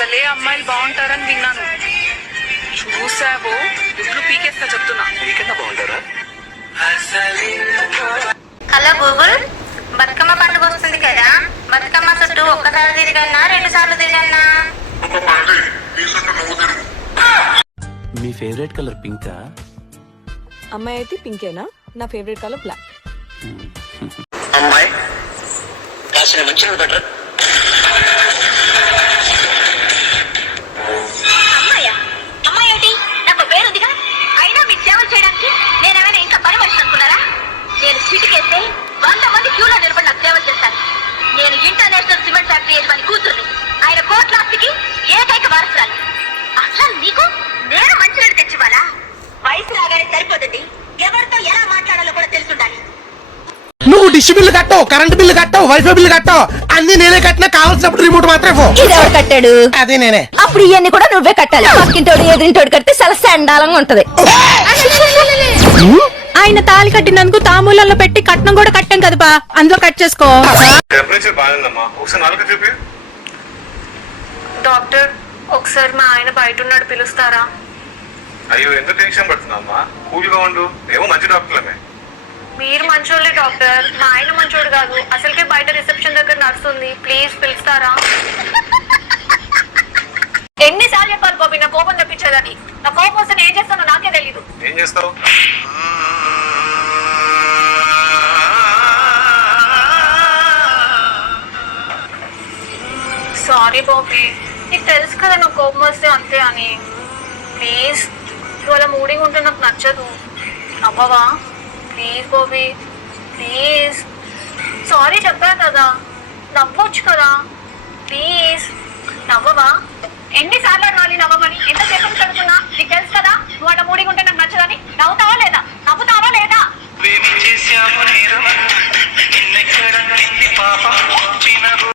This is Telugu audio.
అసలే అమ్మాయిలు బాగుంటారని విన్నాను. చూసావో గుడ్లు పీకేస్తా చెప్తున్నా. నీకన్నా బాగుంటారా? హలో గూగుల్ బతుకమ్మ పండుగ వస్తుంది కదా? బతుకమ్మ చుట్టూ ఒక్కసారి తిరిగన్నా రెండు సార్లు తిరిగన్నా? మీ ఫేవరెట్ కలర్ పింకా? అమ్మాయి అయితే పింకేనా? నా ఫేవరెట్ కలర్ బ్లాక్. అమ్మాయి కాసిన మంచి బెటర్. ఫ్యాక్టరీ యజమాని కూతుర్ని. ఆయన కోట్ల ఆస్తికి ఏకైక వారసురాలి. అసలు నీకు నేను మంచినీళ్ళు తెచ్చివ్వాలా? వయసు రాగానే సరిపోతుంది. ఎవరితో ఎలా మాట్లాడాలో కూడా తెలుసుండాలి. నువ్వు డిష్ బిల్లు కట్టవు కరెంట్ బిల్లు కట్టవు వైఫై బిల్లు కట్టవు. అన్ని నేనే కట్టినా కావాల్సినప్పుడు రిమోట్ మాత్రమే పో ఇది ఎవరు కట్టాడు? అదే నేనే. అప్పుడు ఇవన్నీ కూడా నువ్వే కట్టాలి. పక్కింటోడు ఎదిరింటోడు కడితే చాలా సండాలంగా ఉంటది. ఆయన తాళి కట్టినందుకు తాంబూలంలో పెట్టి కట్నం కూడా కట్టాం కదా బా అందులో కట్ చేసుకో. టెంపరేచర్ బాగుందమ్మా. ఒకసారి నాలుగు చూపి డాక్టర్ ఒకసారి మా ఆయన బయట ఉన్నాడు పిలుస్తారా? అయ్యో ఎందుకు టెన్షన్ పడుతున్నామ్మా కూల్గా ఉండు. ఏమో మంచి డాక్టర్లమే. మీరు మంచోళ్ళే డాక్టర్. మా ఆయన మంచోడు కాదు. అసలుకే బయట రిసెప్షన్ దగ్గర నడుస్తుంది. ప్లీజ్ పిలుస్తారా? ఎన్నిసార్లు చెప్పాలి బాబీ నా కోపం తెప్పించేదని నా కోపం వస్తే నేను ఏం చేస్తానో నాకే తెలీదు. ఏం చేస్తావు? సారీ బాబీ నీకు తెలుసు కదా నాకు కోపం వస్తే అంతే అని. ప్లీజ్ ఇవాళ మూడింగ్ ఉంటే నాకు నచ్చదు. నవ్వవా? ప్లీజ్ బాబీ ప్లీజ్ సారీ చెప్పా కదా. నవ్వచ్చు కదా. ప్లీజ్ నవ్వవా? ఎన్నిసార్లు అడగాలి నవ్వమని? ఎంతసేపు నుంచి చదువుకున్నా నీకు తెలుసు కదా నువ్వు అట్లా మూడింగ్ ఉంటే నాకు నచ్చదని. నవ్వుతావా లేదా? నవ్వుతావా లేదా?